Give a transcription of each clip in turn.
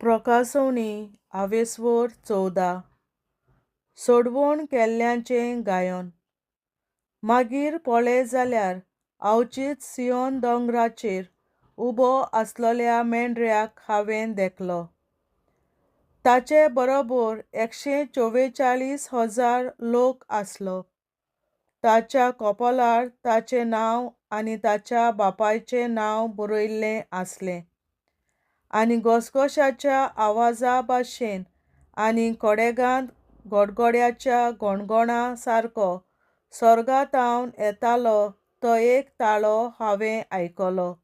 प्रकाशवणी आवेसवर 14 सोडवण केल्ल्यांचें गायन. मागीर पळय जाल्यार अवचीत सियोन दोंगराचेर उबो आसलोल्या मेंढऱ्याक हांवें देखलो. ताचे बरोबर 144,000 लोक आसलो. ताच्या कपोलार ताचें नांव आनी ताच्या बापायचें नांव बरयल्लें आसलें. आनी घसघश्याच्या आवाजा भाशेन आनी कडेगांत गडगड्याच्या गणगणा सारको सर्गांतावन येतालो तो एक ताळो हांवें आयकलो.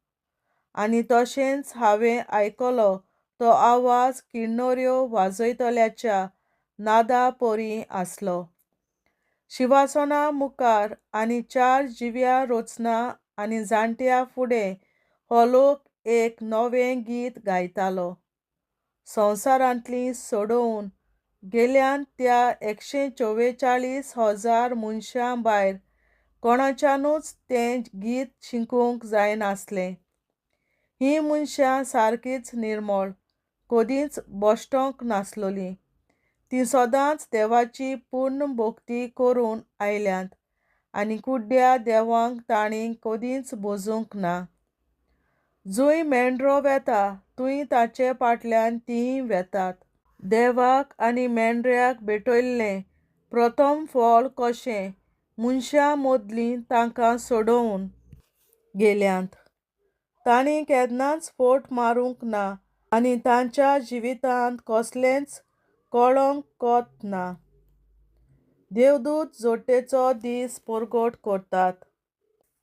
आनी तशेंच हांवें आयकलो तो आवाज किन्नऱ्यो वाजयतल्याच्या नादा परी आसलो. शिंवासना मुखार आनी 4 जिव्या रचना आनी जाणट्या फुडें हो लोक एक नवें गीत गायतालो. संवसारांतलीं सोडवून गेल्ल्यान त्या 144,000 मनशां भायर कोणाच्यानूच तें गीत शिकूंक जायनासलें. हीं मनशां सारकींच निर्मळ, कदींच भोश्टोंक नासलोलीं. तीं सदांच देवाची पूर्ण भोक्ती करून आयल्यांत आनी कुड्ड्या देवाक तांणी कदींच भोजूंक ना. जूंय मेंढरो वेता थूंय ताचे फाटल्यान तींय वेतात. देवाक आनी मेंढऱ्याक भेटयल्लें प्रथम फळ कशें मनशां मदलीं तांकां सोडवून गेल्यांत. तांणी केन्नाच फट मारूंक ना आनी तांच्या जिवितांत कसलेंच कळंकत ना. देवदूत जोडटेचो दीस परगट करतात.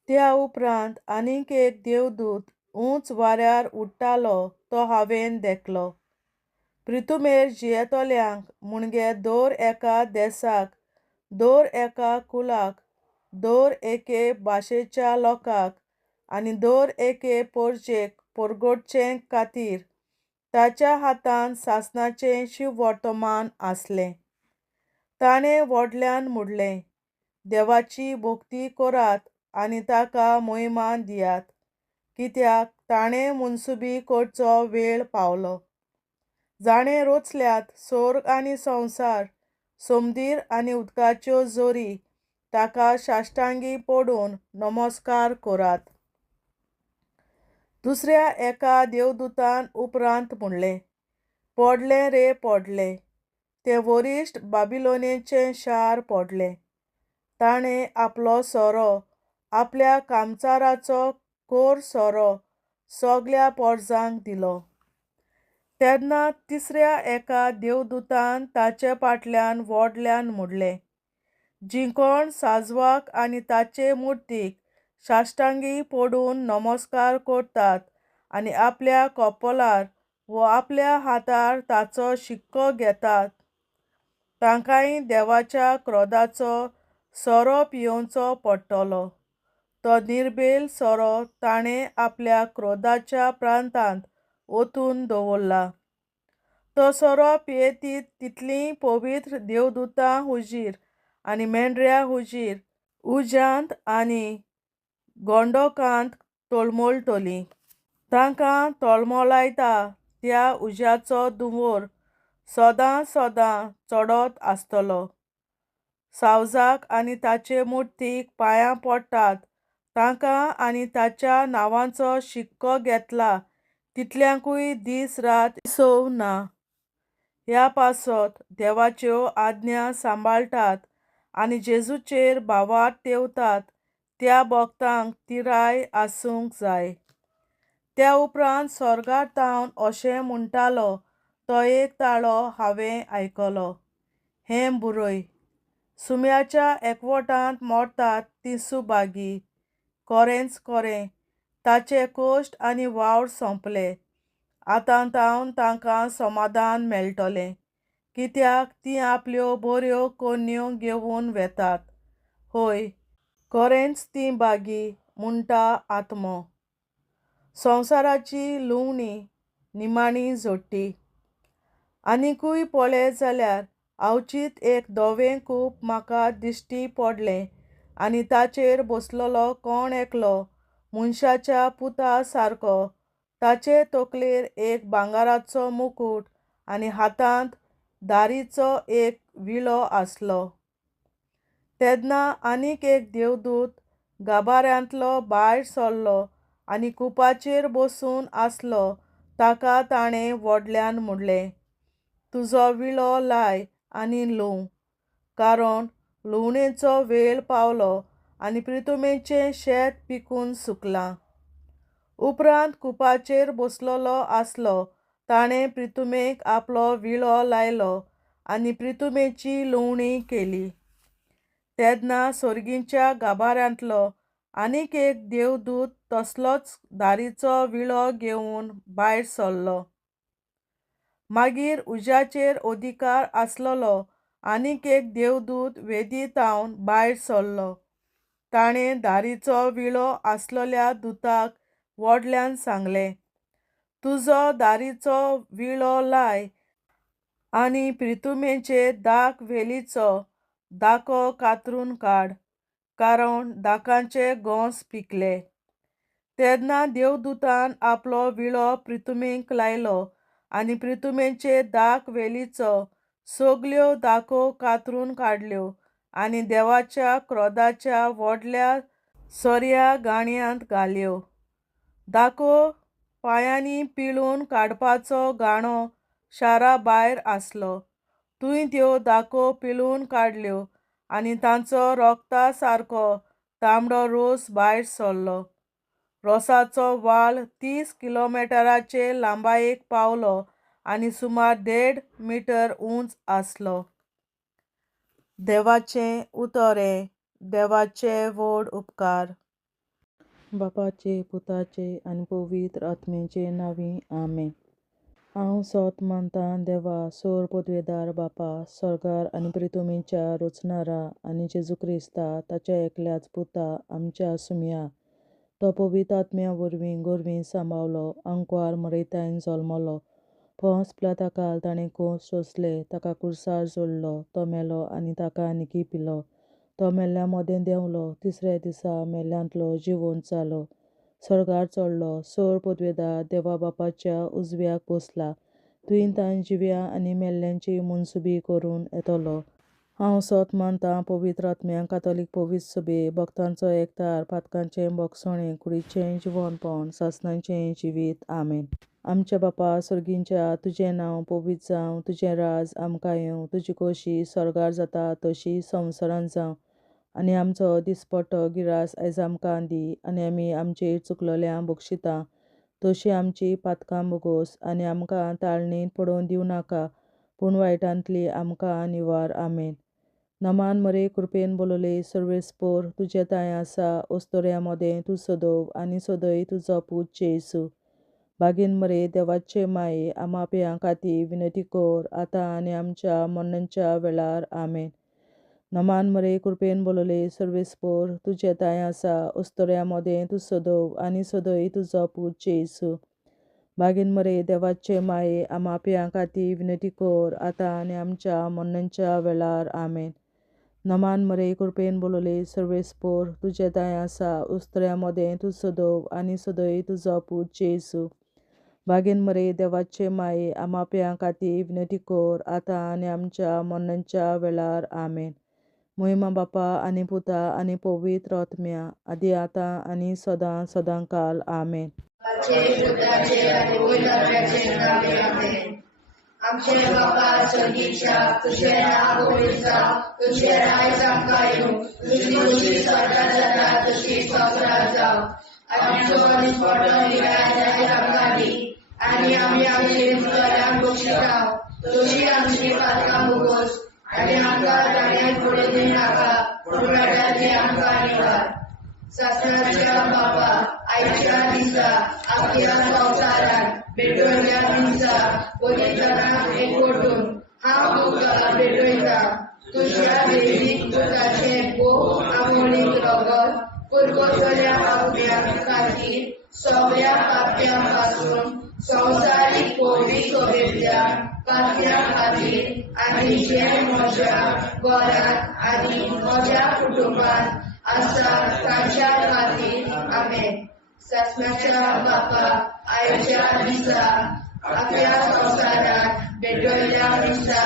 त्या उपरांत आनीक एक देवदूत उंच वाऱ्यार उडटालो तो हांवें देखलो. पृथ्वीमेर जियेतल्यांक म्हणगे दर एका देसाक, दर एका कुलाक, दर एके भाशेच्या लोकाक आनी दर एके परजेक परगटचे खातीर ताच्या हातांत सासणाचें शिवर्तमान आसलें. ताणें व्हडल्यान म्हणलें, देवाची भोक्ती करात आनी ताका मोहिमा दियात, कित्याक ताणें मनसुबी करचो वेळ पावलो. जाणें रचल्यात सर्ग आनी संवसार, समुद्र आनी उदकाच्यो झरी, ताका साश्टांगी पडून नमस्कार करात. दुसऱ्या एका देवदूतान उपरांत म्हणलें, पडलें रे पडलें, तें वरिश्ट बाबिलोनाचें शार पडलें. ताणें आपलो सोरो, आपल्या कामचाराचो कोर सोरो सगल्या परजांक दिलो. तेन्ना तिसऱ्या एका देवदूतान ताचे फाटल्यान व्हडल्यान म्हणलें, जीं कोण साजवाक आनी ताचे मुर्तीक साश्टांगी पडून नमस्कार करतात आनी आपल्या कपोलार वो आपल्या हातार ताचो शिक्को घेतात, तांकांय देवाच्या क्रोधाचो सोरो पियोवचो पडटलो. तो निर्बेल सोरो ताणें आपल्या क्रोधाच्या प्रांतांत ओतून दवरला. तो सोरो पियेतीत तितलीं पवित्र देवदूतां हुजीर आनी मेंढऱ्या हुजीर उज्यांत आनी गंडोकांत तळमळटलीं. तांकां तळमळायता त्या उज्याचो धुंवर सदां सदां चडत आसतलो. सावजाक आनी ताचे मुर्तीक पांयां पडटात तांकां आनी ताच्या नांवाचो शिक्को घेतला तितल्यांकूय दीस रात इसव ना. ह्या पासत देवाच्यो आज्ञा सांबाळटात आनी जेजूचेर भावार्थ तेवतात त्या भक्तांक तिराय आसूंक जाय. त्या उपरांत सर्गांतावन अशें म्हणटालो तो एक ताळो हांवें आयकलो. हें बरय, सुम्याच्या एकवटांत मरतात तीं सुभागी. खरेंच खरें, ताचे कश्ट आनी वावर सोंपले. आतांतावन तांकां समाधान मेळटलें, कित्याक तीं आपल्यो बऱ्यो कन्यो घेवन वेतात. हय, खरेंच तीं भागी, म्हणटा आत्मो. संवसाराची लुंवणी निमाणी जोडटी. आनिकूय पळय जाल्यार अवचीत एक धवें खूब म्हाका दिश्टी पडलें आनी ताचेर बसलोलो कोण एकलो मनशाच्या पुता सारको ताचे तकलेर एक भांगराचो मुकुट आनी हातांत दारीचो एक विळो आसलो. तेन्ना आनीक एक देवदूत गाभाऱ्यांतलो भायर सरलो आनी कुपाचेर बसून आसलो. ताका ताणें व्हडल्यान म्हणलें, तुजो विळो लाय आनी लुंव, कारण लुंवणेचो वेळ पावलो आनी प्रितुमेचें शेत पिकून सुकलां. उपरांत कुपाचेर बसलोलो आसलो ताणें प्रितुमेक आपलो विळो लायलो आनी प्रितुमेची लुंवणी केली. तेन्ना सर्गीच्या गाभाऱ्यांतलो आनीक एक देवदूत तसलोच दारीचो विळो घेवन भायर सरलो. मागीर उज्याचेर अधिकार आसलोलो आनीक एक देवदूत वेदींतावन भायर सरलो. ताणें दारीचो विळो आसलोल्या दुताक व्हडल्यान सांगलें, तुजो दारीचो विळो लाय आनी प्रितुमेचे दाख वेलीचो दाखो कातरून काड, कारण दाखांचे घोंस पिकले. तेन्ना देवदूतान आपलो विळो प्रितुमेक लायलो आनी प्रितुमेचे दाख वेलीचो सगल्यो दाखो कातरून काडल्यो आनी देवाच्या क्रोधाच्या व्हडल्या सोर्या गाणयांत घाल्यो. दाखो पांयांनी पिळून काडपाचो गाणो शारा भायर आसलो. थंय त्यो दाखो पिळून काडल्यो आनी तांचो रोखता सारको तांबडो रोस भायर सरलो. रोसाचो वाल 30 किलोमिटराचे लांबायेक पावलो आनी सुमार 1.5 मीटर उंच आसलो. देवाचें उतोरें. देवाचे व्हड उपकार. बापाचे, पुताचे आनी पवित्र आत्म्याचे नांवीं आमेन. हांव सोत मानतां देवा, सोर पदवेदार बापा, स्वर्गार आनी प्रितुमेच्या रचणारा आनी जेजू क्रिस्ता ताच्या एकल्याच पुता आमच्या सुमया. तो पवित्र आत्म्या वरवीं गोरवीं सांबावलो, अंकवार मरयतायन जल्मलो. पोंस पिलाताकाल ताणें खूंस सोंसले, ताका कुर्सार जोडलो, तो मेलो आनी ताका निकी पिलो. तो मेल्ल्या मोदें देंवलो, तिसऱ्या दिसा मेल्ल्यांतलो जिवंत जालो, स्वर्गार चडलो, सोर पदवेदार देवा बापाच्या उजव्याक बसला. थंय तांण जिव्या आनी मेल्ल्यांची मुनसुबी करून येतलो. हांव सोत मानतां पवित्र आत्म्यांक, कातोलीक पवित्र सभे, भक्तांचो एकठार, पातकांचें भोगसणें, कुडीचें जिवंतपण, सासणाचें जिवीत. आमेन. आमच्या बापा सर्गीच्या, तुजें नांव पवित्र जावं, तुजें राज आमकां येवं, तुजी खोशी स्वर्गार जाता तशी संवसारांत जावं. आनी आमचो दिसपट्टो गिरास आयज आमकां दी, आनी आमी आमचेर चुकलोल्यांक बक्षिता तशी आमची पातकां बोगोस, आनी आमकां ताळणेंत पडोवन दिवं नाका, पूण वायटांतली आमकां निवार. आमेन. नमान मरे कृपेन बोलोले सर्वेस्पोर, तुजे ताय आसा, ओस्तोऱ्या मोदें तूं सदोव आनी सदय तुजो पूत जेसू. बागीन मरे देवाचे माये, आमा पियां खातीर विनंती कोर, आतां आनी आमच्या मरणाच्या वेळार. आमेन. नमान मरे कृपेन बोलोले सर्वेस्पोर, तुजे ताय आसा, ओस्तोऱ्या मोदें तूं सदोव आनी सदय तुजो पूत जेसू. बागीन मरे देवाचे माये, आमा पियां खातीर विनंती कोर, आतां आनी आमच्या मरणाच्या वेळार. आमेन. नमान मरे कृपेन बोलोले सर्वेस्पोर, तुजे ताय आसा, ओस्तोऱ्या मोदें तूं सदोव आनी सदय तुजो पूत जेसू. बागीन मरे देवाचे माये, आमा पियां खातीर विनंती कोर, आतां आनी आमच्या मरणाच्या वेळार. आमेन. महिमा बापा आनी पुता आनी पवित्र आत्म्या, आदी आतां आनी सदां सदांकाल. आमेन. आमचे बापा स्वर्गीच्या, तुझें नांव पवित्र जावं, तुझें राज आमकां येवं, तुजी खोशी स्वर्गार जाता तशी संवसारांत जावं. आमचो दिसपट्टो गिरास आयज आमकां दी, आनी आमी आमचेर चुकलोल्यांक बक्षिता तशी आमची पातकां बोगोस, आनी आमकां ताळणेंत पडोवन दिवं नाका, पूण वायटांतली आमकां निवार. सासणाच्या बापा, आयच्या दिसा आमच्या संवसारांत भेटोयल्या दिसा पवित्रांक एकवटून हांव तुका भेटयता. तुज्या वेळीक पुताचें भोव आमोणीक रगत पुरगोसल्या आत्म्या खातीर सगळ्या पाप्यां पासून संवसारीक पवित्र सभेंतल्या पाप्यां खातीर आनी जे म्हज्या घरांत आनी म्हज्या कुटुंबांत आसा तांच्या खातीर. आमेन. सासणाच्या बापा, आयच्या दिसा आपल्या संसारात भेटयल्या दिसा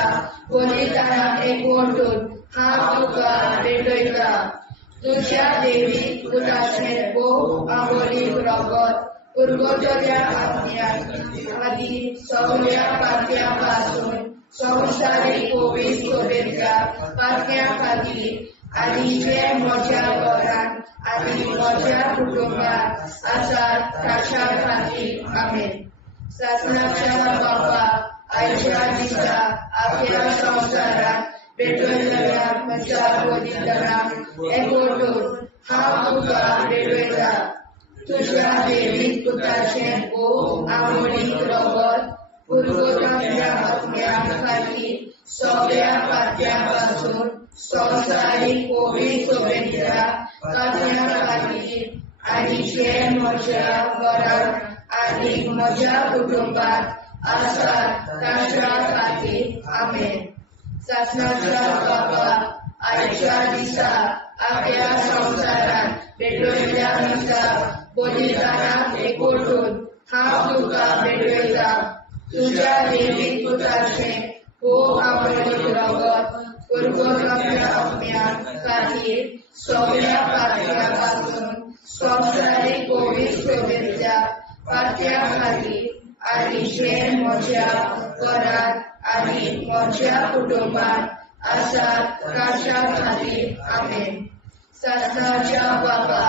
बलिदानाक एकवटून हांव तुका भेटयता. तुझ्या देवी पुताचें भोव आंबोलीक रगत पुरगटल्या आत्म्याक आदी सगळ्या पातया पासून संवसारीक कोवीड सोबेतल्या पातया खातीर आनी जे म्हज्या घरांत आनी म्हज्या कुटुंबात आसात ताच्या खातीर आमेन. शासनाच्या बाबा आयच्या दिसा आपल्या संवसारात भेटयल्या म्हज्या बलिदानाक एकवटून हांव तुका भेटयता. तुझ्या देवी पुताचें भोव आंबोलीक रगत पुरगटल्या आत्म्या खातीर सगळ्या पातया पासून संवसारीक कोवीड सोबेतल्या पातया खातीर आनी जे म्हज्या घरांत आनी म्हज्या कुटुंबात आसात ताच्या खातीर आमेन. शासनाच्या बाबा आयच्या दिसा आपल्या संवसारात भेटयल्या दिसा बलिदानाक एकवटून हांव तुका भेटयता. तुझ्या देवी पुताचें भोव आंबोलीक रगत पुरगटल्या आत्म्या खातीर सगळ्या पातया पासून संवसारीक कोवीड सोबेतल्या पातया खातीर आनी जे म्हज्या घरांत आनी म्हज्या कुटुंबात आसात ताच्या खातीर आमेन. शासनाच्या बाबा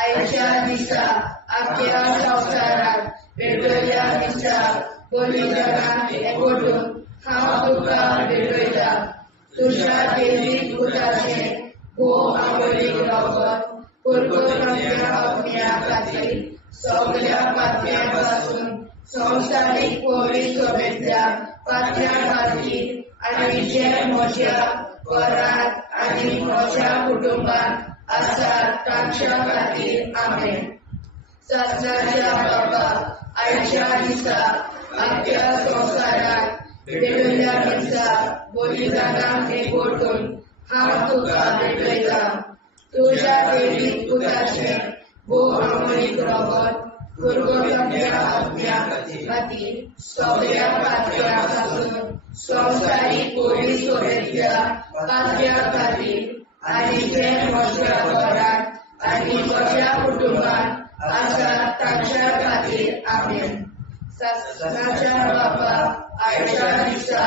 आयच्या दिसा आपल्या संवसारात भेटयल्या दिसा बलिदानाक एकवटून हांव तुका भेटयता. तुझ्या देवी पुताचें भोव आंबोलीक रगत पुरगटल्या आत्म्या खातीर सगळ्या पातया पासून संवसारीक कोवीड सोबेतल्या पातया खातीर आनी जे म्हज्या घरांत आनी म्हज्या कुटुंबात आसात ताच्या खातीर आमेन. शासनाच्या बाबा आयच्या दिसा आपल्या संवसारात भेटयल्या दिसा बलिदानाक एकवटून हांव तुका भेटयता. तुझ्या देवी पुताचें भोव आंबोलीक रगत पुरगटल्या आत्म्या खातीर सगळ्या पातया पासून संवसारीक कोवीड सोबेतल्या पातया खातीर आनी जे म्हज्या घरांत आनी म्हज्या कुटुंबात आसात ताच्या खातीर आमेन. शासनाच्या बाबा आयच्या दिसा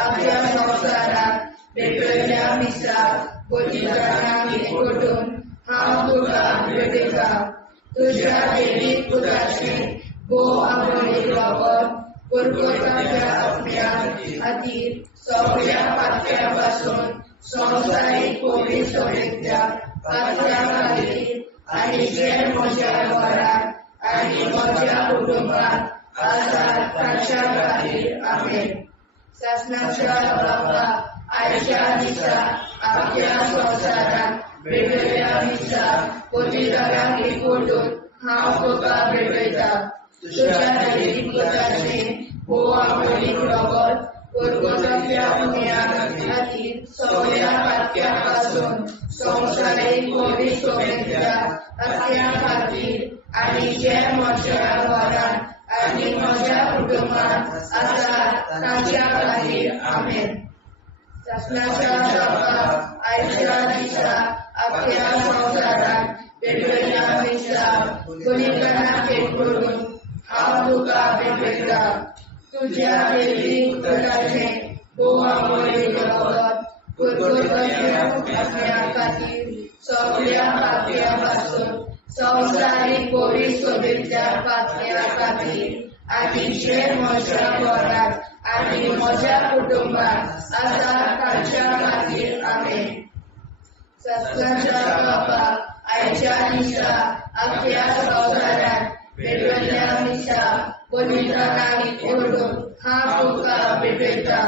आपल्या संवसारात भेटयल्या दिसा बलिदानाक एकवटून हांव तुका भेटयता. तुझ्या देवी पुताचें भोव आंबोलीक रगत पुरगटल्या आत्म्या खातीर सगळ्या पातया पासून संवसारीक कोवीड सोबेतल्या पातया खातीर आनी जे म्हज्या घरांत आनी म्हज्या कुटुंबात आसात ताच्या खातीर आमेन. शासनाच्या बाबा आयच्या दिसा आपल्या संवसारात भेटयल्या दिसा बलिदानाक एकवटून हांव तुका भेटयता. तुझ्या देवी पुताचें भोव आंबोलीक रगत पुरगटल्या आत्म्या खातीर सगळ्या पातया पासून संवसारीक कोवीड सोबेतल्या पातया खातीर आनी जे म्हज्या घरांत आनी म्हज्या कुटुंबात आसात ताच्या खातीर आमेन. शासनाच्या बाबा आयच्या दिसा आपल्या संवसारात भेटयल्या दिसा बलिदानाक एकवटून हांव तुका भेटयता. तुझ्या देवी पुताचें भोव आंबोलीक रगत पुरगटल्या आत्म्या खातीर सगळ्या पातया पासून संवसारीक कोवीड सोबेतल्या पातया खातीर आनी जे म्हज्या घरांत आनी म्हज्या कुटुंबात आसात ताच्या खातीर आमेन. शासनाच्या बाबा आयच्या दिसा आपल्या संवसारात भेटयल्या दिसा बलिदानाक एकवटून हांव तुका भेटयता.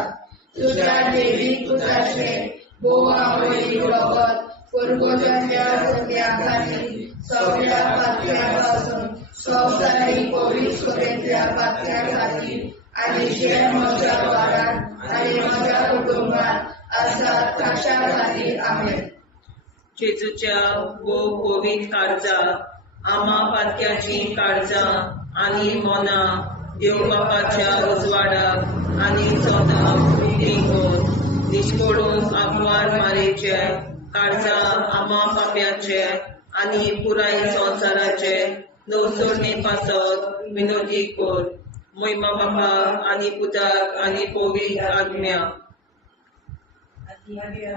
तुझ्या देवी पुताचें भोव आंबोलीक रगत पुरगटल्या आत्म्या खातीर सगळ्या पातया पासून संवसारीक कोवीड सोबेतल्या पातया खातीर आनी जे म्हज्या घरांत आनी म्हज्या कुटुंबात आसात ताच्या खातीर आमेन. जेजूच्या भोव कोवीड काळजाक आम्हा पातक्याची काळजां आणि मोना देव बापाच्या उजवाडाक आनी सोदाक निघून निष्पडून आग्वार मारेचे काळजा आमा पाप्याचे आनी पुराय संवसाराचे नवसोडणे पासत विनोदी कोर महिमा बापा आनी पुताक आनी पवित्र आत्म्या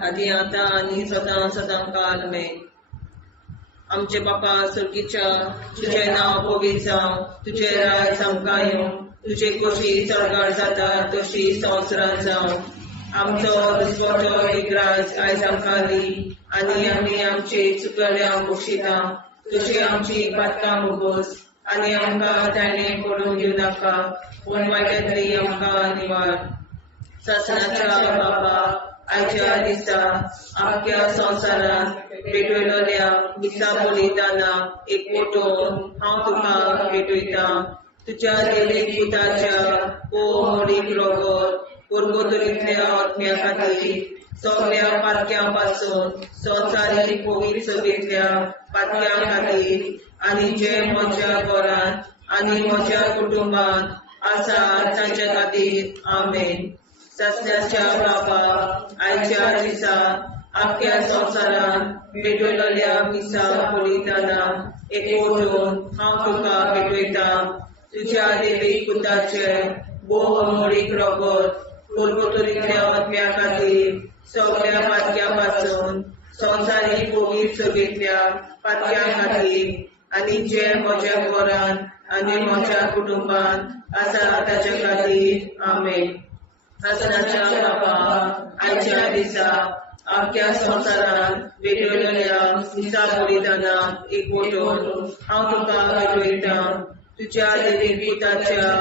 आदी आता आनी सदां सदां काल मे आमचे बापा सर्गीच्या तुझे नाव पवित्र जावं तुझे राय आमकां येवं तुझे कशी चडगाड जाता तशी संवसारांत जावं आमचो दिसवटो विग्राज आयज आमकां दी आनी आमी आमचे चुकल्यांक बक्षिता तशी आमची पातकां मुगोस आनी आमकां ताणें पडून दिवं नाका पूण वायट्यांतली आमकां निवार सासणाच्या बापा आयच्या दिसा आख्या संवसारांत भेटयलोल्या दिसा बलिदाना एकवटून हांव तुका भेटयता तुज्या देवीक पुताच्या मोडीक रोगोर पुर्गोतरींतल्या आत्म्या खातीर सगळ्या पातक्यां पासून संवसारीक पवित्र सभेंतल्या पातक्यां खातीर आनी जे म्हज्या घरांत आनी म्हज्या कुटुंबांत आसा तांच्या खातीर आमेन सासण्याच्या बापा आयच्या दिसा आख्या संवसारांत भेटयलोल्या दिसा बलिदाना एकवटून हांव तुका भेटयता तुज्या देवीक पुताचे मोडीक रोगोर पुर्गोतरींतल्या आत्म्या खातीर सगळ्या पातक्यां पासून संवसारीक पवित्र सभेंतल्या पातक्यां खातीर आनी जे म्हज्या घरांत आनी म्हज्या कुटुंबांत आसा ताच्या खातीर आमेन सासणाच्या बापा आयच्या दिसा आख्या संवसारांत भेटयलोल्या दिसा बलिदाना एकवटून हांव तुका भेटयता तुज्या देवीक पुताच्या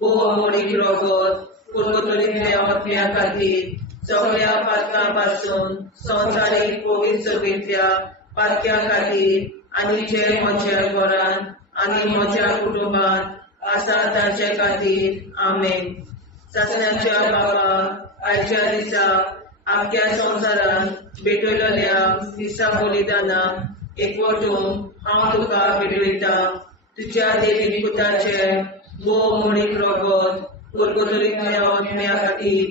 मोडीक रोगोर पुर्गोतरींतल्या आत्म्या खातीर सगळ्या पातकां पासून संवसारीक पवित्र सभेंतल्या पातक्यां खातीर आनी जे म्हज्या घरांत आनी म्हज्या कुटुंबांत आसा तांचे खातीर आमेन सासण्याच्या बापा आयच्या दिसा आख्या संवसारांत भेटयलोल्या दिसा बलिदाना एकवटून हांव तुका भेटयता तुज्या देवीक पुताचे मोडीक रोगोर पुर्गोतरींतल्या आत्म्या खातीर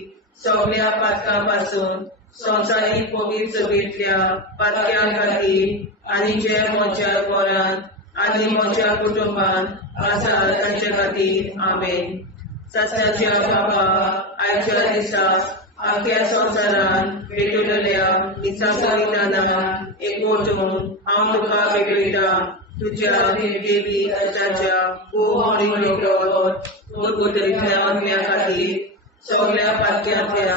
सगळ्या पातकां पासून संवसारीक पवित्र सभेंतल्या पातक्यां खातीर आनी जे म्हज्या घरांत आनी म्हज्या कुटुंबांत आसा तांचे खातीर आमेन सासण्याच्या बापा आयच्या दिसा आख्या संवसारांत भेटयलोल्या दिसा बलिदाना एकवटून हांव तुका भेटयता तुज्या देवीक पुताच्या मोडीक रोगोर पुर्गोतरींतल्या आत्म्या खातीर सगळ्या पातक्यांतल्या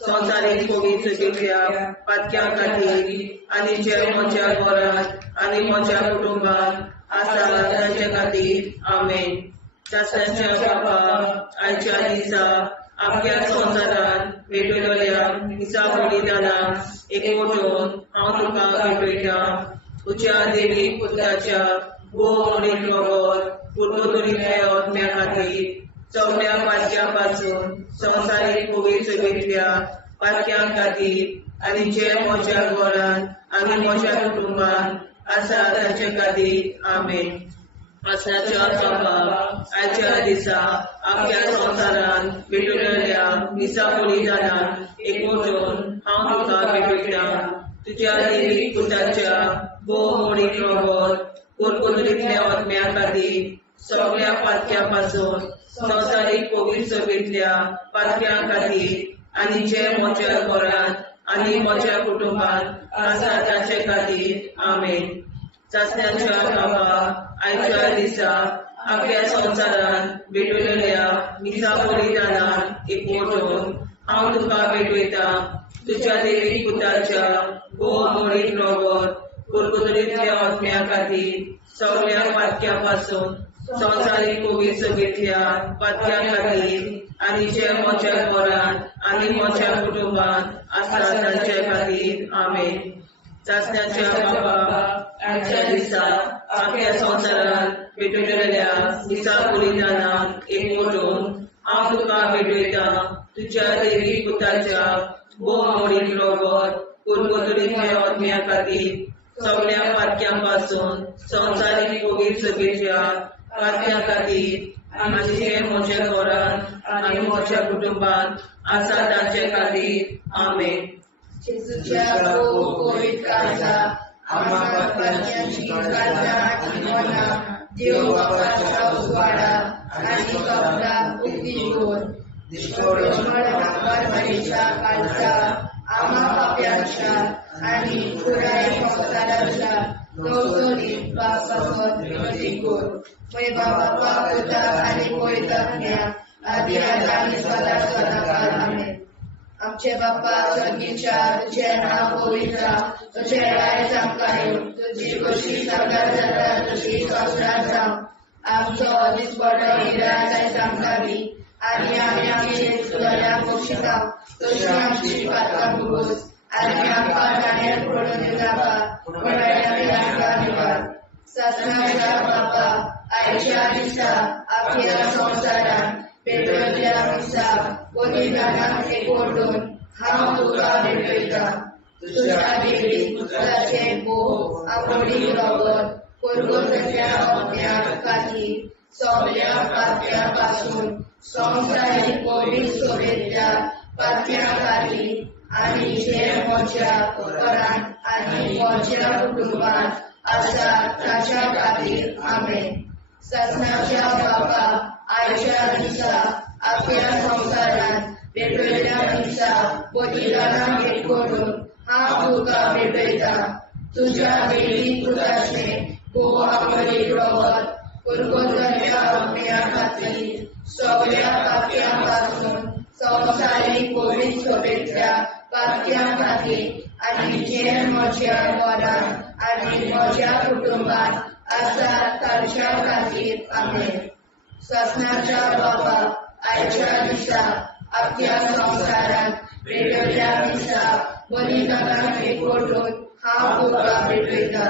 संवसारीक पवित्र सभेंतल्या पातक्यां खातीर आनी जे म्हज्या घरांत आनी म्हज्या कुटुंबांत आसा तांचे खातीर आमेन सासण्याच्या बापा आयच्या दिसा आख्या संवसारांत भेटयलोल्या दिसा बलिदाना एकवटून हांव तुका भेटयता तुज्या देवीक पुताच्या मोडीक रोगोर पुर्गोतरींतल्या आत्म्या खातीर सगळ्या पातक्यां पासून संवसारीक पवित्र सभेंतल्या पातक्यां खातीर आनी जे म्हज्या घरांत आनी म्हज्या कुटुंबांत आसा तांचे खातीर आमेन सासण्याच्या बापा आयच्या दिसा आख्या संवसारांत भेटयलोल्या दिसा बलिदाना एकवटून हांव तुका भेटयता तुज्या देवीक पुताच्या मोडीक रोगोर पुर्गोतरींतल्या आत्म्या खातीर सगळ्या पातक्यां पासून संवसारीक पवित्र सभेंतल्या पातक्यां खातीर आनी जे म्हज्या घरांत आनी म्हज्या कुटुंबांत आसा तांचे खातीर आमेन सासण्याच्या बापा आयच्या दिसा आख्या संवसारांत भेटयलोल्या दिसा बलिदाना एकवटून हांव तुका भेटयता तुज्या देवीक पुताच्या मोडीक रोगोर पुर्गोतरींतल्या आत्म्या खातीर सगळ्या पातक्यां पासून संवसारीक पवित्र सभेंतल्या पातक्यां खातीर आनी जे म्हज्या घरांत आनी म्हज्या कुटुंबांत आसा तांचे खातीर आमेन सासण्याच्या बापा आयच्या दिसा आख्या संवसारांत भेटयलोल्या दिसा बलिदाना एकवटून हांव तुका भेटयता तुज्या देवीक पुताच्या मोडीक रोगोर पुर्गोतरींतल्या आत्म्या खातीर सगळ्या पातक्यां पासून संवसारीक पवित्र सभेंतल्या पातळ्या खातीर आनी जे म्हज्या घरांत आनी म्हज्या कुटुंबात आसा ताचे खातीर आमेन. जेजूच्या पवित्र काळजा आम्हा पातळ्यांची काळजा आनी मना देव बापाच्या उजवाडा आनी कपडाक उक्ती कर. परमेच्या काळजा आम्हा पाप्यांच्या आनी पुराय संसाराच्या नवसरीत पापासत विनंती कर. बाबा पुता आनी पवित्रात्म्या आदी आनी सदा सदाकाळ आमेन. आमचे बाप्पा स्वर्गीच्या तुझे नाव पवित्र तुझे राय जावं तुझी कशी सगळ्यात जाता तशी संसारात जावं. आमचो दिसपडो निराय आमकां दी आनी आमी आमचे चुकल्यांक बक्षिता तशी आमची पातळां भोगोस आनी आमकां गाण्यार पडून दिनाका पूण आमकां निवार. ससनाच्या बापा आयच्या दिसा आपल्या संवसारान पेटयल्ल्या दिसा बलिदानाक एकवटून हांव तुका भेटयता. तुज्या देवी पुत्राचे भोव आवडीक रगत परगोतल्या अज्ञान खातीर सगळ्या पातळ्यां पासून संवसारीक पवित्र सोबेतल्या पातळ्यां खातीर आनी जे म्हज्या घरांत आनी म्हज्या कुटुंबात आसा ताच्या खातीर आमेन. ससनाच्या बापा आयच्या दिसा आपल्या संवसारान पेटयल्ल्या दिसा बलिदानाक एकवटून हांव तुका भेटयता. तुज्या देवी पुत्राचे भोव आवडीक रगत परगोतल्या अज्ञान खातीर सगळ्या पातळ्यां पासून संवसारीक पवित्र सोबेतल्या पातळ्यां खातीर आनी जे म्हज्या घरांत आनी म्हज्या कुटुंबात आसा ताच्या खातीर आमेन. ससनाच्या बापा आयच्या दिसा आपल्या संवसारान पेटयल्ल्या दिसा बलिदानाक एकवटून हांव तुका भेटयता.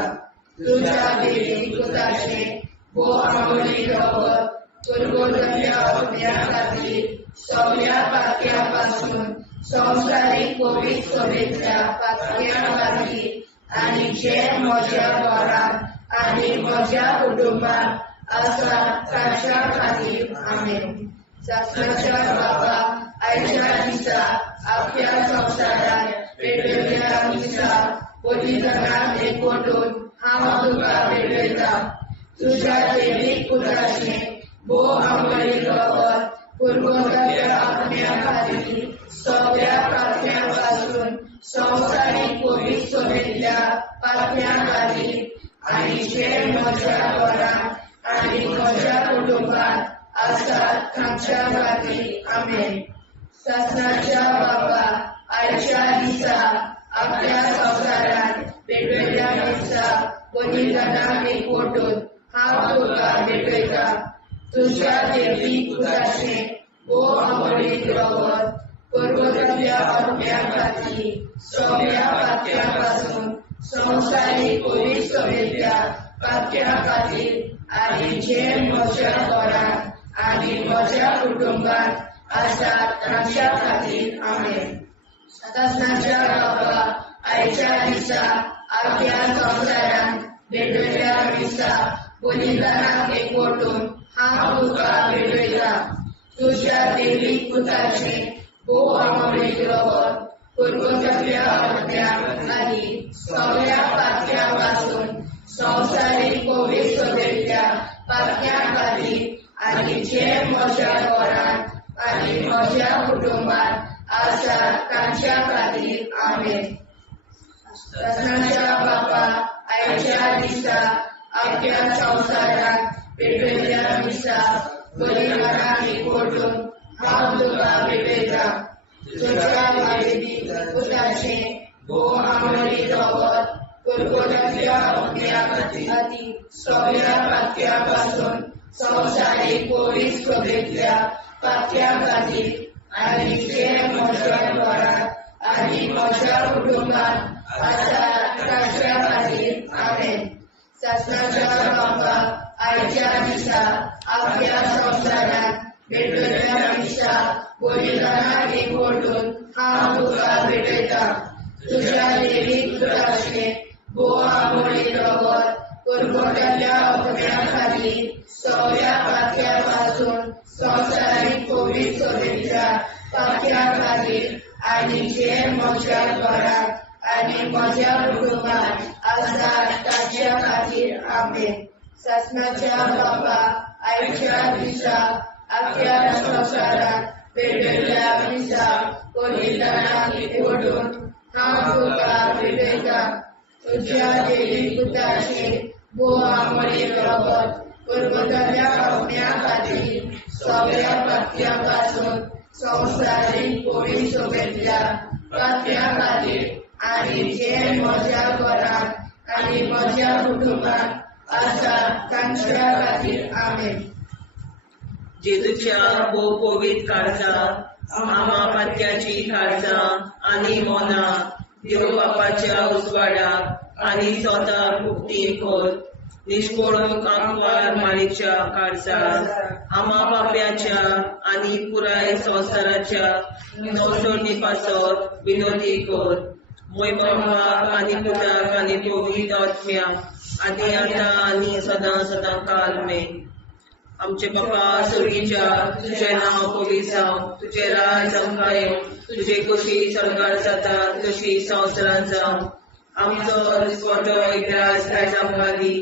तुज्या देवी पुत्राचे भोव आवडीक रगत परगोतल्या अज्ञान खातीर सगळ्या पातळ्यां पासून संवसारीक पवित्र सोबेतल्या पातळ्यां खातीर आनी जे म्हज्या घरांत आनी म्हज्या कुटुंबात आसा ताच्या खातीर आमेन. ससनाच्या बापा आयच्या दिसा आपल्या संवसारान पेटयल्ल्या दिसा बलिदानाक एकवटून हांव तुका भेटयता. तुज्या देवी पुत्राचे भोव आवडीक रगत परगोतल्या अज्ञान खातीर सगळ्या पातळ्यां पासून संवसारीक पवित्र सोबेतल्या पातळ्यां खातीर आनी जे म्हज्या घरांत आनी म्हज्या कुटुंबात आसा ताच्या खातीर आमेन. ससनाच्या बापा आयच्या दिसा आपल्या संवसारान पेटयल्ल्या दिसा बलिदानाक एकवटून हांव तुका भेटयता. तुज्या देवी पुत्राचे भोव आवडीक रगत परगोतल्या अज्ञान खातीर सगळ्या पातळ्यां पासून संवसारीक पवित्र सोबेतल्या पातळ्यां खातीर आनी जे म्हज्या घरांत आनी म्हज्या कुटुंबात आसा ताच्या खातीर आमेन. ससनाच्या बापा आयच्या दिसा आपल्या संवसारान पेटयल्ल्या दिसा बलिदानाक एकवटून हांव तुका भेटयता. तुज्या देवी पुत्राचे भोव आवडीक रगत परगोतल्या अज्ञान खातीर सगळ्या पातळ्यां पासून संवसारीक पवित्र सोबेतल्या पातळ्यां खातीर आनी जे म्हज्या घरांत आनी म्हज्या कुटुंबात आसा ताच्या खातीर आमेन. ससनाच्या बापा आयच्या दिसा आपल्या संवसारान पेटयल्ल्या दिसा बलिदानाक एकवटून हांव तुका भेटयता. तुज्या देवी पुत्राचे भोव आवडीक रगत परगोतल्या अज्ञान खातीर सगळ्या पातळ्यां पासून संवसारीक पवित्र सोबेतल्या पातळ्यां खातीर आनी जे म्हज्या घरांत आनी म्हज्या कुटुंबात आसा ताच्या खातीर आमेन. ससनाच्या बापा आयच्या दिसा आपल्या संवसारान पेटयल्ल्या दिसा बलिदानाक एकवटून हांव तुका भेटयता. तुज्या देवी पुत्राचे भोव आवडीक रगत पुरवठ्याच्या अवघ्या खातीर सगळ्या पातळ्यापासून संवसारीक कोविड सोबेच्या पातळ्या खातीर आनी जे म्हज्या घरात आनी म्हज्या कुटुंबात आसात ताच्या खातीर आमेन. शासनाच्या बाबा आयच्या दिसा आख्या संवसारात पेटयल्ल्या दिसा कोविडाक ओडून हांव तुका भेटयता. तुज्या देवी पुताचे भोव आमोणी रगत पुरवठ्याच्या अवघ्या खातीर सगळ्या पातळ्या पासून संवसारीक कोविड सोबेच्या पातळ्या खातीर आनी जे म्हज्या घरात आनी म्हज्या कुटुंबात आसा तांच्या खातीर आमेन. जेजूच्या भोव कोविड काळजा आमा पात्याची काळजां आनी मोना देव बापाच्या उजवाडाक आनी स्वता मुक्ती कोर. निष्कोळून आंकवार मारीच्या काळजाक आमा बाप्याच्या आनी पुराय संवसाराच्या नवसोडणी पासत विनोदी कोर. मोय ब्रह्माक आनी पुताक आनी पवित्र आत्म्याक आदी आतां आनी सदां सदां काल मेन. आमचे बापा सर्गीच्या तुझें नांव पवित्र जावं, तुजें राज आमकां येवं, तुजी कशी सरकार जाता तशी संवसारांत जावं. आमचो दिसवटो एकदांच आयज आमकां दी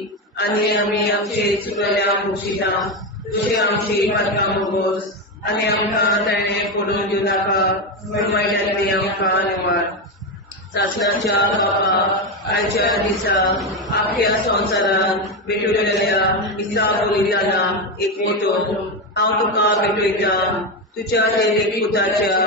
आनी आमी आमचे चुकलेल्यांक बक्षिता. तुजी आमची पातकां मोगोस आनी आमकां ताणें पडून दिवं नाका, वायटांतली आमकां निवार. शासनाच्या बाबा आयच्या दिसा आख्या संवसारांत भेटयलेल्या दिसा बलिदानाक एकवटून हांव तुका भेटयता. तुज्या देवीक पुताच्या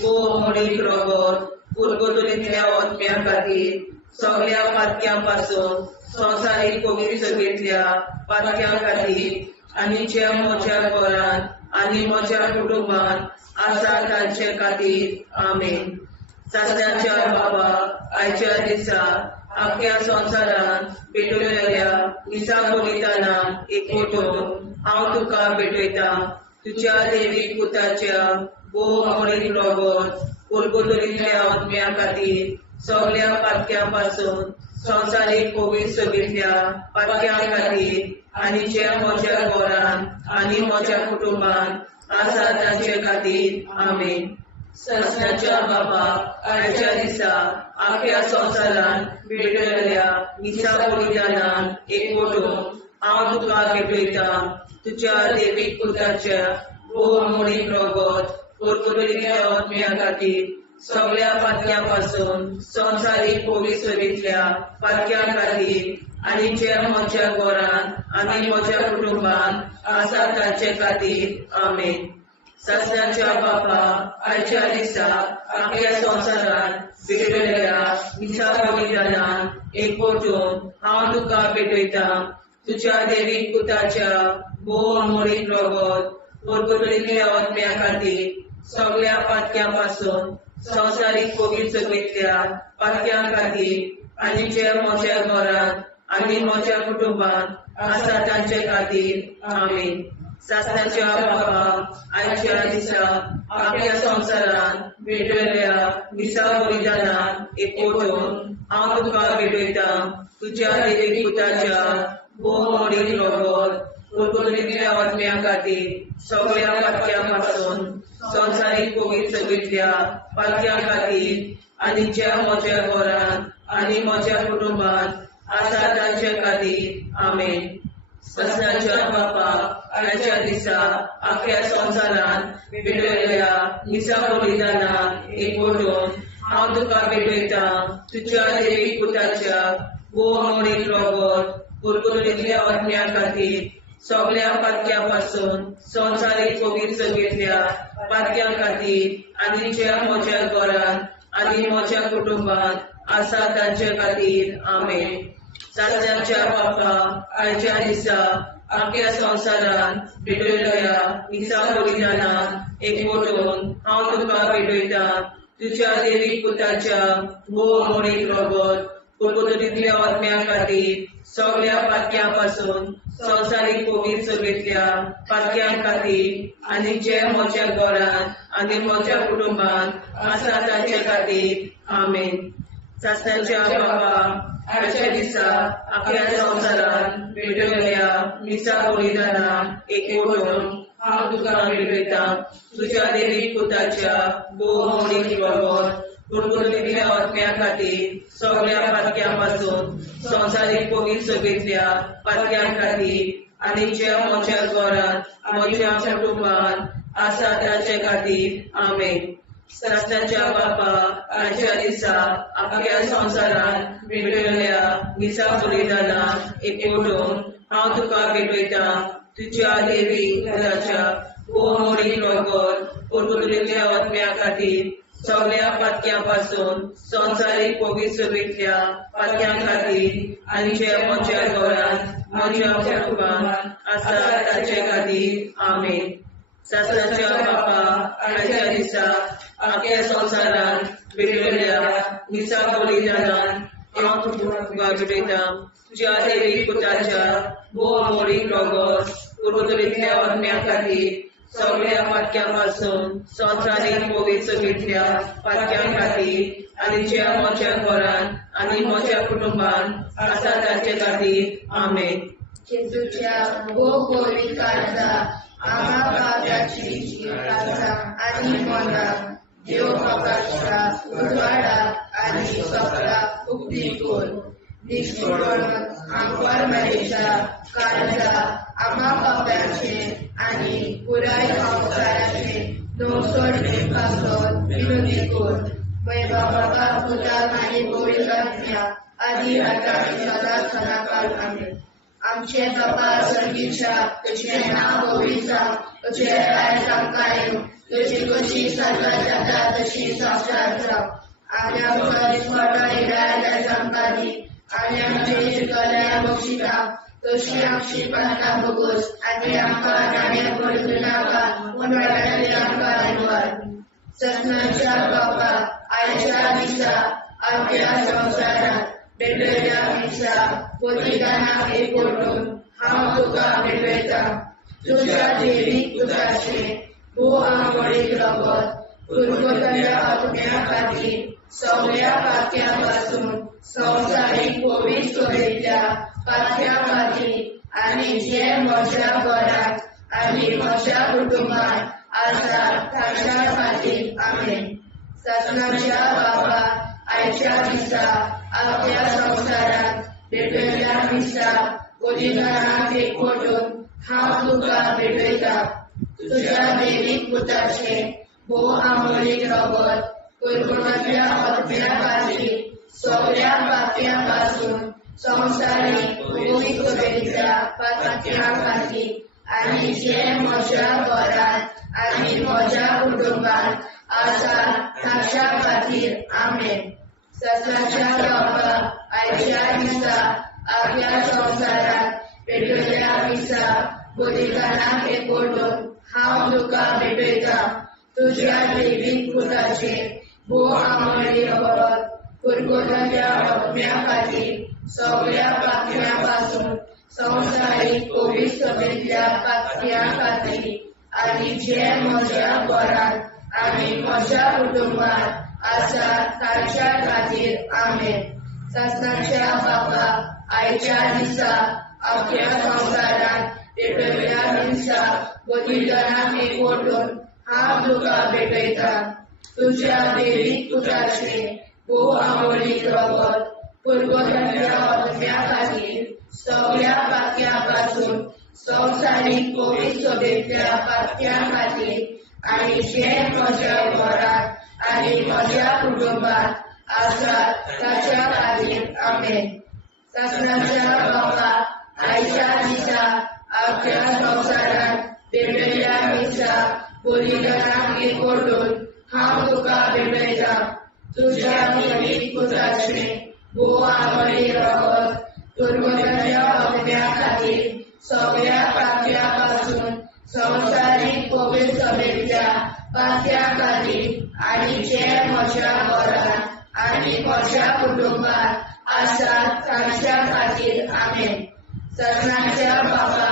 भोव मोडीक रगत पुरवठ्याच्या आत्म्या खातीर सगळ्या पातक्यां पासून संवसारीक कोविड सगळेंतल्या पातक्यां खातीर आनी जे म्हज्या घरांत आनी म्हज्या कुटुंबात आसा तांचे खातीर आमेन. शासनाच्या बाबा आयच्या दिसा आख्या संवसारांत भेटयलेल्या दिसा बलिदानाक एकवटून हांव तुका भेटयता. तुज्या देवीक पुताच्या भोव मोडीक रगत पुरवठ्याच्या आत्म्या खातीर सगळ्या पातक्यां पासून संवसारीक कोविड सगळेंतल्या पातक्यां खातीर आनी जे म्हज्या घरांत आनी म्हज्या कुटुंबात आसा तांचे खातीर आमेन. शासनाच्या बाबा आयच्या दिसा आख्या संवसारांत भेटयलेल्या दिसा बलिदानाक एकवटून हांव तुका भेटयता. तुज्या देवीक पुताच्या भोव मोडीक रगत पुरवठ्याच्या आत्म्या खातीर सगळ्या पातक्यां पासून संवसारीक कोविड सगळेंतल्या पातक्यां खातीर आनी जे म्हज्या घरांत आनी म्हज्या कुटुंबात आसा तांचे खातीर आमेन. शासनाच्या बापा आयच्या दिसा आख्या संवसारांत भेटयलेल्या दिसा बलिदानाक एकवटून हांव तुका भेटयता. तुज्या देवीक पुताच्या भोव मोडीक रगत पुरवठ्याच्या आत्म्या खातीर सगळ्या पातक्यां पासून संवसारीक कोविड सगळेंतल्या पातक्यां खातीर आनी जे म्हज्या घरांत आनी म्हज्या कुटुंबात आसा तांचे खातीर आमेन. शासनाच्या बाबा आयच्या दिसा आख्या संवसारांत भेटयलेल्या दिसा बलिदानाक एकवटून हांव तुका भेटयता. तुज्या देवीक पुताच्या भोव मोडीक रगत पुरवठ्याच्या आत्म्या खातीर सगळ्या पातक्यां पासून संवसारीक कोविड सगळेंतल्या पातक्यां खातीर आनी जे म्हज्या घरांत आनी म्हज्या कुटुंबात आसा तांचे खातीर आमेन. शासनाच्या बापा आयच्या दिसा आख्या संवसारांत भेटयलेल्या दिसा बलिदानाक एकवटून हांव तुका भेटयता. तुज्या देवीक पुताच्या भोव मोडीक रगत पुरवठ्याच्या आत्म्या खातीर सगळ्या पातक्यां पासून संवसारीक कोविड सगळेंतल्या पातक्यां खातीर आनी जे म्हज्या घरांत आनी म्हज्या कुटुंबात आसा तांचे खातीर आमेन. शासनाच्या बापा आयच्या दिसा आख्या संवसारांत भेटयलेल्या दिसा बलिदानाक एकवटून हांव तुका भेटयता. तुज्या देवीक पुताच्या भोव मोडीक रगत पुरवठ्याच्या आत्म्या खातीर सगळ्या पातक्यां पासून संवसारीक कोविड सगळेंतल्या पातक्यां खातीर आनी जे म्हज्या घरांत आनी म्हज्या कुटुंबात आसा तांचे खातीर आमेन. शासनाच्या बाबा आजच्या दिसा अख्ख्या संवसारान भेटलेल्या मिसा बलिदानाक एकवटून हांव तुका भेटयता तुज्या देवी पुताच्या भोवमोडीक बरोबर गुणगुणिल्ल्या आत्म्या खातीर सगळ्या पातक्यां पासून संवसारीक पवित्र सभेंतल्या पातक्यां खातीर आनी ज्या म्हज्या घरांत म्हज्या कुटुंबांत आसा ताचे खातीर आमेन. शास्त्राच्या बापा आजच्या दिसा अख्ख्या संवसारान भेटलेल्या मिसा बलिदानाक एकवटून हांव तुका भेटयता तुज्या देवी पुताच्या भोवमोडीक बरोबर गुणगुणिल्ल्या आत्म्या खातीर सगळ्या पातक्यां पासून संवसारीक पवित्र सभेंतल्या पातक्यां खातीर आनी जे म्हज्या घरांत म्हज्या कुटुंबांत आसा ताचे खातीर आमेन. शास्त्राच्या बापा आजच्या दिसा अख्ख्या संवसारान भेटलेल्या मिसा बलिदानाक हांव तुका भेटयता तुज्या देवी पुताच्या भोवमोडीक बरोबर गुणगुणिल्ल्या आत्म्या खातीर सगळ्या पातक्यां पासून संवसारीक पवित्र सभेंतल्या पातक्यां खातीर आनी ज्या म्हज्या घरांत आनी म्हज्या कुटुंबांत आसा ताचे खातीर आमेन. जेजूच्या भोवमोडीक काळजा आम्हा पाप्याची काळजा आनी मरणाक देव बापाच्या उजवाडाक आनी सपनाक उक्ती कर. निश्चितपण आमकां मेळच्या काळजा आम्हा पाप्याचे आनी पुराय संवसाराचे नवसोडणे पासून विनोदी कर. बाबा पुताक आनी पवित्र आत्म्या आदी आतां आनी सदांच सदांकाळ आमेन. आमचे बाबा सर्गीच्या तुझे नाव पवित्र तुझे राज आमकां येवं तुजी कशी स्वर्गांत जाता तशी संवसारांत जावं. आनी आमचो दिसपट्टो इराय आमकां दी आनी आमचे शिकल्या बक्षिता तशी आमची प्रार्थना बगोस आनी आमकां नाणे पडूं नाका पूण वाटायली आमकां निवड. सत्नाच्या बापा आयच्या दिसा अख्ख्या संवसारांत भेटलेल्या मिसा बलिदानाक एकवटून हांव तुका भेटयता तुज्या देवी पुताचे भोवमोडीक रगत गुणगुणिल्ल्या आत्म्या खातीर सगळ्या पातक्यां पासून संवसारीक पवित्र सभेंतल्या पातक्यां खातीर आनी जे म्हज्या घरांत आनी म्हज्या कुटुंबांत आसा ताच्या खातीर आमेन. सत्नाच्या बापा आयच्या दिसा अख्ख्या संवसारांत भेटलेल्या मिसा बलिदानाक एकवटून हांव तुका भेटयता तुज्या देवी पुताचे भोवमोडीक रगत गुणगुणिल्ल्या आत्म्या खातीर सगळ्या पातक्यां पासून संवसारीक पवित्र सभेंतल्या पातक्यां खातीर आनी जे म्हज्या घरांत आनी म्हज्या कुटुंबांत आसा ताच्या खातीर आमेन. सत्नाच्या बापा आयच्या दिसा अख्ख्या संवसारांत भेटलेल्या मिसा बलिदानाक एकवटून हांव तुका भेटयता तुज्या देवी पुताचे भोवमोडीक रगत गुणगुणिल्ल्या आत्म्या खातीर सगळ्या पातक्यां पासून संवसारीक पवित्र सभेंतल्या पातक्यां खातीर आनी जे म्हज्या घरांत आनी म्हज्या कुटुंबांत आसा ताच्या खातीर आमेन. सत्नाच्या बापा आयच्या दिसा अख्ख्या संवसारांत भेटलेल्या मिसा बलिदानाक एकवटून हांव तुका भेटयता तुज्या देवी पुताचे भोवमोडीक रगत गुणगुणिल्ल्या आत्म्या खातीर सगळ्या पातक्यां पासून संवसारीक पवित्र सभेंतल्या पातक्यां खातीर आनी जे म्हज्या घरांत आनी म्हज्या कुटुंबांत आसा ताच्या खातीर आमेन. सत्नाच्या बापा आयच्या दिसा अख्ख्या संवसारांत भेटलेल्या मिसा बलिदानाक एकवटून हांव तुका भेटयता तुज्या देवी पुताचे भोवमोडीक रगत गुणगुणिल्ल्या आत्म्या खातीर सगळ्या पातक्यां पासून संवसारीक पवित्र सभेंतल्या पातक्यां खातीर आनी जे म्हज्या घरांत आनी म्हज्या कुटुंबांत आसा ताच्या खातीर आमेन. सत्नाच्या बापा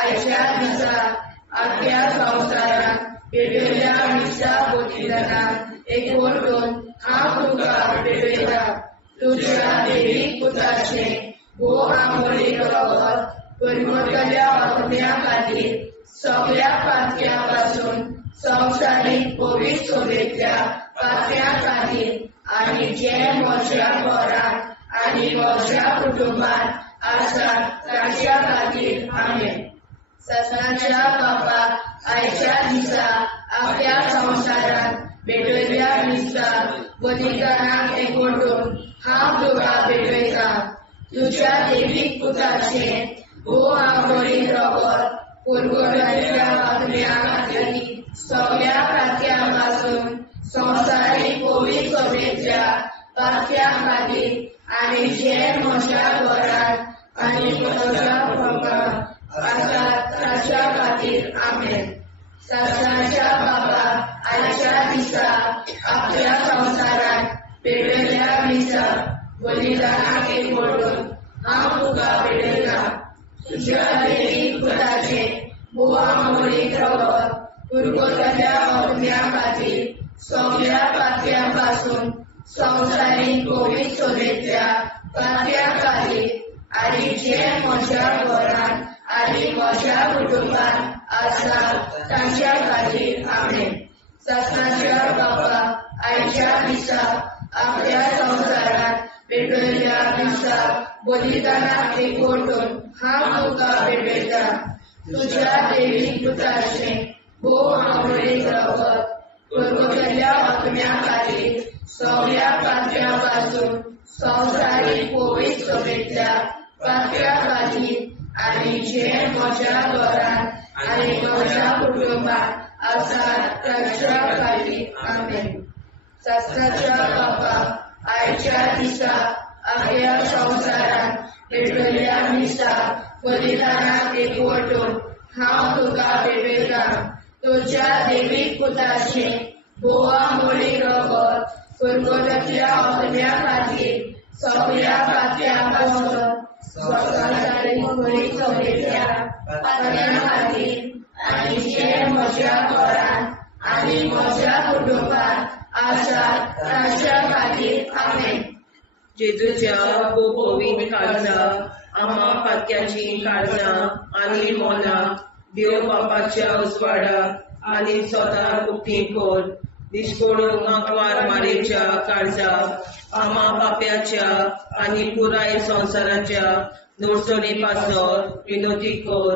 आयच्या दिसा अख्ख्या संवसारांत भेटलेल्या मिसा बलिदानाक एकवटून हांव तुका भेटयता तुझ्या देवीक पुताचे वो आंबोळी रगत परमतल्या आत्म्या खातीर सगळ्या पातक्यापासून संवसारीक पवित्र सोबेतल्या पातक्या खातीर आनी जे म्हज्या घरांत आनी म्हज्या कुटुंबांत आसात तांच्या खातीर आमेन. ससनाच्या बापाक आयच्या दिसा आपल्या संवसारांत भेटयल्या दिसा बलिदानाक एकवटून हांव तुका भेटयता. तुझ्या देवीक पुताचे वो आंबोळी रगत पुरगोट्याच्या आत्म्या खातीर सगळ्या पातक्यापासून संवसारीक पवित्र सोबेतल्या पातक्या खातीर आनी जे म्हज्या घरांत आनी म्हज्या कुटुंबांत आसात तांच्या खातीर आमेन. ससनाच्या बापाक आयच्या दिसा आपल्या संवसारांत भेटयल्या दिसा बलिदानाक एकवटून हांव तुका भेटयता. तुझ्या देवीक पुताचे वो आंबोळी रगत पुरगोट्याच्या आत्म्या खातीर सगळ्या पातक्यापासून संवसारीक पवित्र सोबेतल्या पातक्या खातीर आनी जे म्हज्या घरांत आनी म्हज्या कुटुंबांत आसात तांच्या खातीर आमेन. ससनाच्या बापाक आयच्या दिसा आपल्या संवसारांत भेटयल्या दिसा बलिदानाक एकवटून हांव तुका भेटयता. तुझ्या देवीक पुताचे वो आंबोळी रगत पुरगोट्याच्या आत्म्या खातीर सगळ्या पातक्यापासून संवसारीक पवित्र सोबेतल्या पातक्या खातीर आनी जे म्हज्या घरांत आनी म्हज्या कुटुंबांत आसात तांच्या खातीर आमेन. ससनाच्या बापाक आयच्या दिसा आपल्या संवसारांत भेटयल्या दिसा बलिदानाक एकवटून हांव तुका भेटयता. तुझ्या देवीक पुताचे वो आंबोळी रगत पुरगोट्याच्या आत्म्या खातीर सगळ्या पातक्यापासून संवसारीक पवित्र सोबेतल्या पातक्या खातीर आनी जे म्हज्या घरांत आनी म्हज्या कुटुंबांत आसात तांच्या खातीर आमेन. जेजूच्या पवित्र काळजाक आम्हा पातक्याची काळजां आनी मोना देव बापाच्या उजवाडाक आनी स्वता उक्ती कोर. निष्पळून आंकवार मारेच्या काळजाक आम्हा पाप्याच्या आनी पुराय संवसाराच्या नोडसणी पासर विनोदी कोर.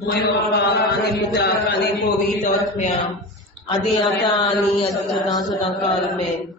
मोय बापाक आनी पुताक आनी पवित्र आत्म्या आदी आतां आनी सदां सदां काल आमेन.